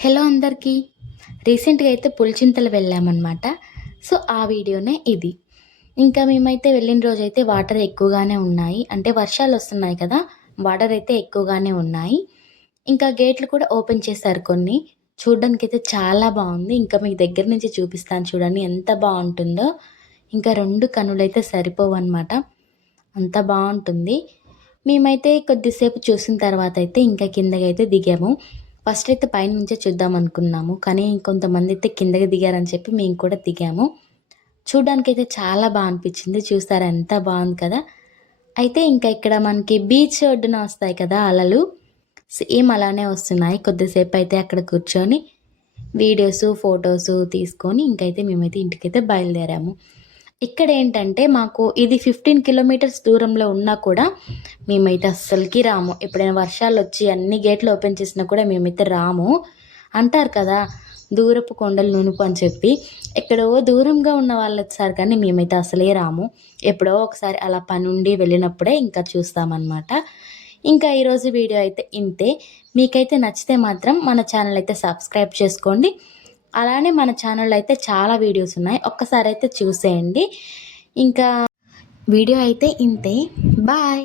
Hello అందరికీ. రీసెంట్‌గా అయితే పులిచింతలు వెళ్ళామన్నమాట. సో, ఆ వీడియోనే ఇది. ఇంకా మేమైతే వెళ్ళిన రోజైతే వాటర్ ఎక్కువగానే ఉన్నాయి. అంటే వర్షాలొస్తున్నాయి కదా! వాటర్ అయితే ఎక్కువగానే ఉన్నాయి. ఇంకా గేట్లు కూడా ఓపెన్ చేశారు కొన్ని. చూడ్డానికైతే చాలా బావుంది. ఇంకా మీకు దగ్గర నుంచి చూపిస్తాను చూడండి ఎంత బావుంటుందో. ఇంకా 2 కనులైతే సరిపోవన్నమాట. అంత బావుంటుంది. మేమైతే కొద్దిసేపు చూసిన తర్వాతయితే ఇంకా కిందకైతే దిగాము. ఫస్ట్ అయితే పైనుంచే చూద్దామనుకున్నాము. కానీ కొంతమందయితే కిందకి దిగారని చెప్పి మేము కూడా దిగాము. చూడ్డానికైతే చాలా అనిపిచ్చింది. చూసారా ఎంత బావుంది కదా! అయితే ఇంకా ఇక్కడ మనకి బీచ్ ఒడ్డున వస్తాయి కదా అలలు. సేమ్ అలానే వస్తున్నాయి. కొద్దిసేపయితే అక్కడ కూర్చొని వీడియోసు, ఫోటోసు తీసుకొని ఇంకైతే మేమైతే ఇంటికైతే బయలుదేరాము. ఇక్కడేంటంటే మాకు ఇది 15 కిలోమీటర్స్ దూరంలో ఉన్నా కూడా మేమైతే అస్సలకి రాము. ఎప్పుడైనా వర్షాలొచ్చి అన్ని గేట్లు ఓపెన్ చేసినా కూడా మేమైతే రాము. అంటారు కదా! దూరపు కొండలు నునుపు అని చెప్పి. ఎక్కడో దూరంగా ఉన్న వాళ్ళొచ్చారు కానీ మేమైతే అసలే రాము. ఎప్పుడో ఒకసారి అలా పనుండి వెళ్ళినప్పుడే ఇంకా చూస్తామనమాట. ఇంకా ఈరోజు వీడియో అయితే ఇంతే. మీకైతే నచ్చితే మాత్రం మన ఛానల్ అయితే సబ్స్క్రైబ్ చేసుకోండి. అలానే మన ఛానల్‌లో అయితే చాలా వీడియోస్ ఉన్నాయి. ఒక్కసారైతే చూసేయండి. ఇంకా వీడియో అయితే ఇంతే. బాయ్.